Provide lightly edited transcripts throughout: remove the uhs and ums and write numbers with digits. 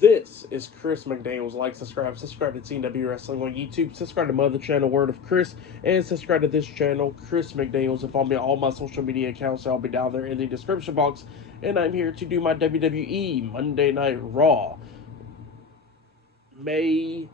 This is Chris McDaniels. Like, subscribe to TNW Wrestling on YouTube, subscribe to my other channel, Word of Chris, and subscribe to this channel, Chris McDaniels, and follow me on all my social media accounts. I'll be down there in the description box. And I'm here to do my WWE Monday Night Raw, May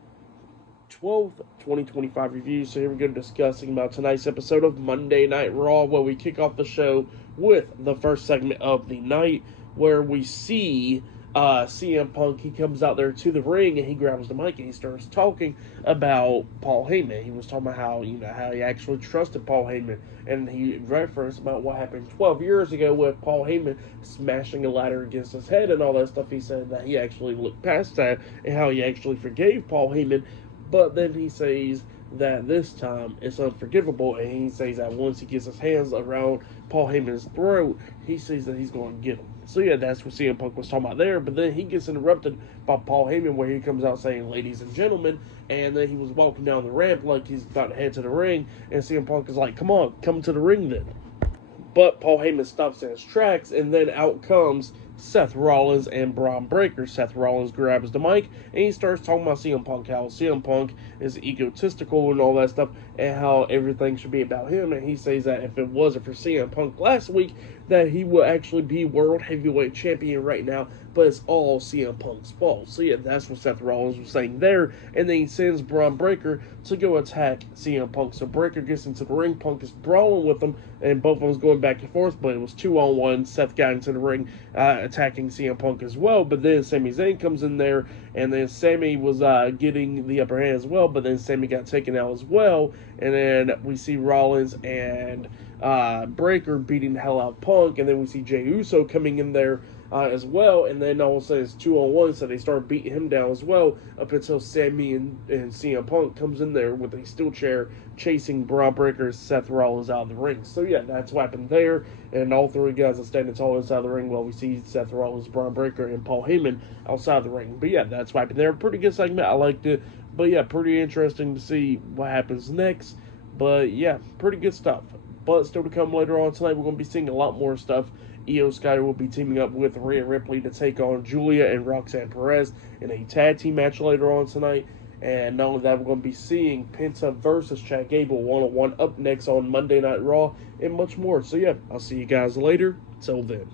12th, 2025 review. So here we go, discussing about tonight's episode of Monday Night Raw, where we kick off the show with the first segment of the night, where we see CM Punk. He comes out there to the ring and he grabs the mic and he starts talking about Paul Heyman. He was talking about how he actually trusted Paul Heyman, and he referenced about what happened 12 years ago with Paul Heyman smashing a ladder against his head and all that stuff. He said that he actually looked past that and how he actually forgave Paul Heyman, but then he says that this time it's unforgivable, and he says that once he gets his hands around Paul Heyman's throat, he says that he's going to get him. So yeah, that's what CM Punk was talking about there, but then he gets interrupted by Paul Heyman, where he comes out saying, "Ladies and gentlemen," and then he was walking down the ramp like he's about to head to the ring, and CM Punk is like, "Come on, come to the ring then." But Paul Heyman stops in his tracks, and then out comes Seth Rollins and Bron Breakker. Seth Rollins grabs the mic, and he starts talking about CM Punk, how CM Punk is egotistical and all that stuff, and how everything should be about him. And he says that if it wasn't for CM Punk last week, that he would actually be World Heavyweight Champion right now, but it's all CM Punk's fault. So yeah, that's what Seth Rollins was saying there, and then he sends Bron Breakker to go attack CM Punk. So Breakker gets into the ring, Punk is brawling with him, and both of them going back and forth, but it was 2-on-1. Seth got into the ring, attacking CM Punk as well, but then Sami Zayn comes in there, and then Sami was getting the upper hand as well, but then Sami got taken out as well, and then we see Rollins and Breakker beating the hell out of Punk, and then we see Jey Uso coming in there as well, and then all of a sudden it's 2-on-1, so they start beating him down as well, up until Sami and CM Punk comes in there with a steel chair, chasing Bron Breakker and Seth Rollins out of the ring. So yeah, that's what happened there, and all three guys are standing tall inside the ring while we see Seth Rollins, Bron Breakker, and Paul Heyman outside the ring. But yeah, that's what happened there. Pretty good segment, I liked it, but yeah, pretty interesting to see what happens next. But yeah, pretty good stuff. But still to come later on tonight, we're going to be seeing a lot more stuff. Io Sky will be teaming up with Rhea Ripley to take on Julia and Roxanne Perez in a tag team match later on tonight. And not only that, we're going to be seeing Penta versus Chad Gable one-on-one up next on Monday Night Raw, and much more. So yeah, I'll see you guys later. Till then.